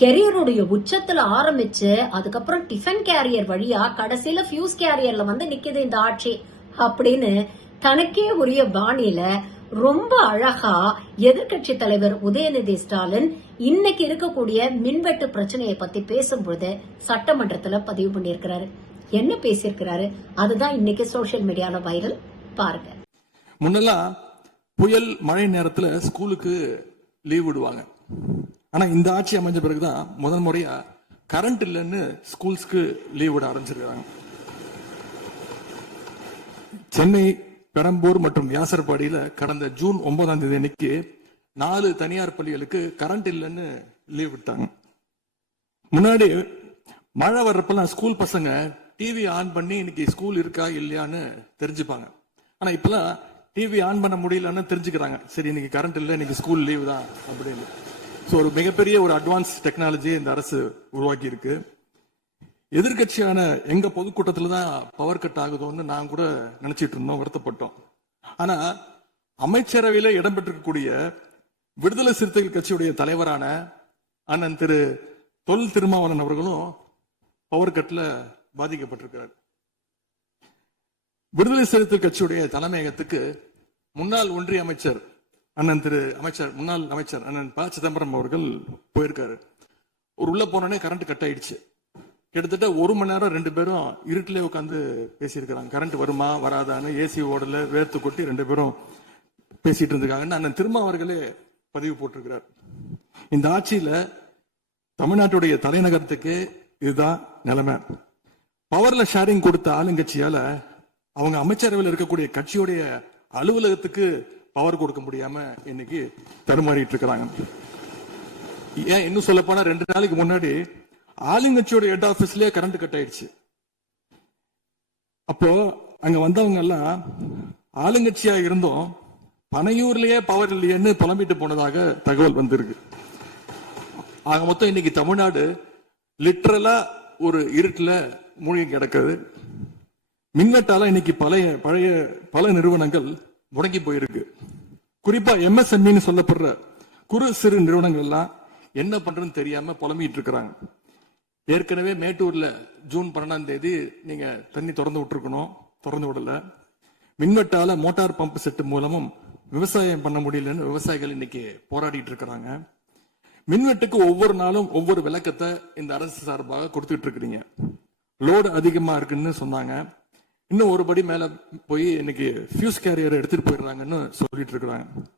கெரியருடைய உச்சத்துல ஆரம்பிச்சு அதுக்கப்புறம் டிஃபன் கேரியர் வழியா கடைசியில ஃபியூஸ் கேரியர்ல வந்து நிக்குது இந்த ஆட்சி அப்படின்னு தனக்கே உரிய பாணியில ரொம்ப அழகா எதிர்கட்சி தலைவர் உதயநிதி ஸ்டாலின் இன்னைக்கு இருக்கக்கூடிய மின்வெட்டு பிரச்சனையை பத்தி பேசும்பொழுது சட்டமன்றத்துல பதிவு பண்ணியிருக்கிறாரு. என்ன பேசியிருக்கிறாரு அதுதான் இன்னைக்கு சோசியல் மீடியால வைரல். பாருங்க. முன்னெல்லாம் புயல் மழை நேரத்துல ஸ்கூலுக்கு லீவ் விடுவாங்க. ஆனா இந்த ஆட்சி அமைஞ்ச பிறகுதான் முதல் முறையா கரண்ட் இல்லைன்னு ஸ்கூல்ஸ்க்கு லீவ் விட ஆரம்பிச்சிருக்காங்க. சென்னை, பெரம்பூர் மற்றும் வியாசர்பாடியில கடந்த ஜூன் 9ஆம் தேதி அன்னைக்கு 4 தனியார் பள்ளிகளுக்கு கரண்ட் இல்லைன்னு லீவ் விட்டாங்க. முன்னாடி மழை வர்றப்பெல்லாம் ஸ்கூல் பசங்க டிவி ஆன் பண்ணி இன்னைக்கு ஸ்கூல் இருக்கா இல்லையான்னு தெரிஞ்சுப்பாங்க. ஆனா இப்பெல்லாம் டிவி ஆன் பண்ண முடியலன்னு தெரிஞ்சுக்கிறாங்க. சரி, இன்னைக்கு கரண்ட் இல்லை, இன்னைக்கு ஸ்கூல் லீவ் தான் அப்படின்னு. ஒரு மிகப்பெரிய ஒரு அட்வான்ஸ் டெக்னாலஜி இந்த அரசு உருவாக்கி இருக்கு. எதிர்கட்சியான எங்க பொதுக்கூட்டத்துலதான் பவர் கட் ஆகுதோன்னு நான் கூட நினைச்சிட்டு இருந்தோம், வருத்தப்பட்டோம். ஆனா அமைச்சரவையில இடம்பெற்றிருக்கக்கூடிய விடுதலை சிறுத்தைகள் கட்சியுடைய தலைவரான அண்ணன் திரு தொல் திருமாவளவன் அவர்களும் பவர் கட்ல பாதிக்கப்பட்டிருக்கிறார். விடுதலை சிறுத்தைகள் கட்சியுடைய தலைமையகத்துக்கு முன்னாள் ஒன்றிய அமைச்சர் முன்னாள் அமைச்சர் அண்ணன் ப சிதம்பரம் அவர்கள் போயிருக்காரு. ஒரு உள்ள போனோடனே கரண்ட் கட் ஆயிடுச்சு. கிட்டத்தட்ட 1 மணி நேரம் 2 பேரும் இருட்டிலே உட்காந்து பேசியிருக்கிறாங்க. கரண்ட் வருமா வராதான்னு ஏசி ஓடல, வேர்த்து கொட்டி 2 பேரும் பேசிட்டு இருந்திருக்காங்கன்னு அண்ணன் திருமா அவர்களே பதிவு போட்டிருக்கிறார். இந்த ஆட்சியில தமிழ்நாட்டுடைய தலைநகரத்துக்கு இதுதான் நிலைமை. பவர்ல ஷேரிங் கொடுத்த ஆளுங்கட்சியால அவங்க அமைச்சரவையில் இருக்கக்கூடிய கட்சியுடைய அலுவலகத்துக்கு பவர் கொடுக்க முடியாம இன்னைக்கு தருமாறிட்டு இருக்கிறாங்க. ஏன் இன்னும் சொல்ல போனா 2 நாளைக்கு முன்னாடி ஆளுங்கட்சியோட ஹெட் ஆபீஸ்லயே கரண்ட் கட் ஆயிடுச்சு. அப்போ அங்க வந்தவங்க எல்லாம் ஆளுங்கட்சியா இருந்தும் பனையூர்லயே பவர் இல்லையேன்னு புலம்பிட்டு போனதாக தகவல் வந்திருக்கு. ஆக மொத்தம் இன்னைக்கு தமிழ்நாடு லிட்டரலா ஒரு இருட்டுல மூழ்கி கிடக்குது. மின்வெட்டால இன்னைக்கு பல நிறுவனங்கள் முடங்கி போயிருக்கு. குறிப்பா MSME சொல்லப்படுற குறு சிறு நிறுவனங்கள் எல்லாம் என்ன பண்றதுன்னு தெரியாம புலம்பிட்டு இருக்கிறாங்க. ஏற்கனவே மேட்டூர்ல ஜூன் 12ஆம் தேதி நீங்க தண்ணி திறந்து விட்டுருக்கணும், திறந்து விடல. மின்வெட்டால மோட்டார் பம்ப் செட் மூலமும் விவசாயம் பண்ண முடியலன்னு விவசாயிகள் இன்னைக்கு போராடிட்டு இருக்கிறாங்க. மின்வெட்டுக்கு ஒவ்வொரு நாளும் ஒவ்வொரு விளக்கத்தை இந்த அரசு சார்பாக கொடுத்துட்டு இருக்கிறீங்க. லோடு அதிகமா இருக்குன்னு சொன்னாங்க. இன்னும் ஒரு படி மேல போய் இன்னைக்கு ஃபியூஸ் கேரியர் எடுத்துட்டு போயிடுறாங்கன்னு சொல்லிட்டு இருக்கிறாங்க.